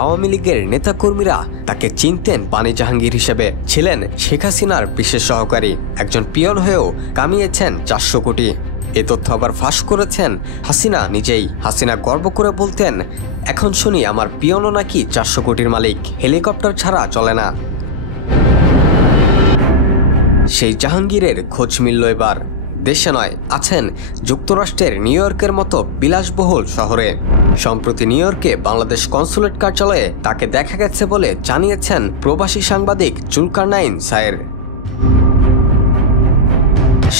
আওয়ামী লীগের নেতাকর্মীরা তাকে চিনতেন পানি জাহাঙ্গীর হিসেবে। ছিলেন শেখ হাসিনার বিশেষ সহকারী, একজন পিয়ন হয়েও কামিয়েছেন 400 কোটি। এ তথ্য আবার ফাঁস করেছেন হাসিনা নিজেই। হাসিনা গর্ব করে বলতেন, এখন শুনি আমার পিয়নও নাকি 400 কোটির মালিক, হেলিকপ্টার ছাড়া চলে না। সেই জাহাঙ্গীরের খোঁজ মিলল এবার। দেশে নয়, আছেন যুক্তরাষ্ট্রের নিউ ইয়র্কের মতো বিলাসবহুল শহরে। সম্প্রতি নিউ ইয়র্কে বাংলাদেশ কনসুলেট কার্যালয়ে তাকে দেখা গেছে বলে জানিয়েছেন প্রবাসী সাংবাদিক জুলকারনাইন সায়ের।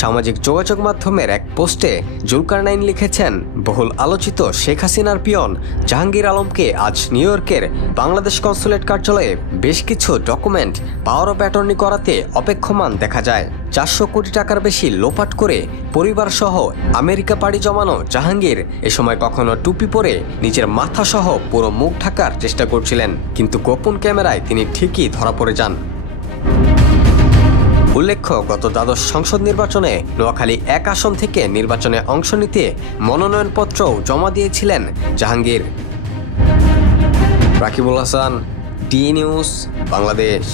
সামাজিক যোগাযোগ মাধ্যমের এক পোস্টে জুলকারনাইন লিখেছেন, বহুল আলোচিত শেখ হাসিনার পিয়ন জাহাঙ্গীর আলমকে আজ নিউ ইয়র্কের বাংলাদেশ কনসুলেট কার্যালয়ে বেশ কিছু ডকুমেন্ট পাওয়ার অফ অ্যাটর্নি করাতে অপেক্ষমান দেখা যায়। 400 কোটি টাকার বেশি লোপাট করে পরিবার সহ আমেরিকা পাড়ি জমানো জাহাঙ্গীর এ সময় কখনো টুপি পরে নিজের মাথা সহ পুরো মুখ ঢাকার চেষ্টা করছিলেন, কিন্তু গোপন ক্যামেরায় তিনি ঠিকই ধরা পড়ে যান। উল্লেখ্য, গত দ্বাদশ সংসদ নির্বাচনে নোয়াখালী 1 আসন থেকে নির্বাচনে অংশ নিতে মনোনয়নপত্রও জমা দিয়েছিলেন জাহাঙ্গীর। Rakibul Hasan, D news, Bangladesh.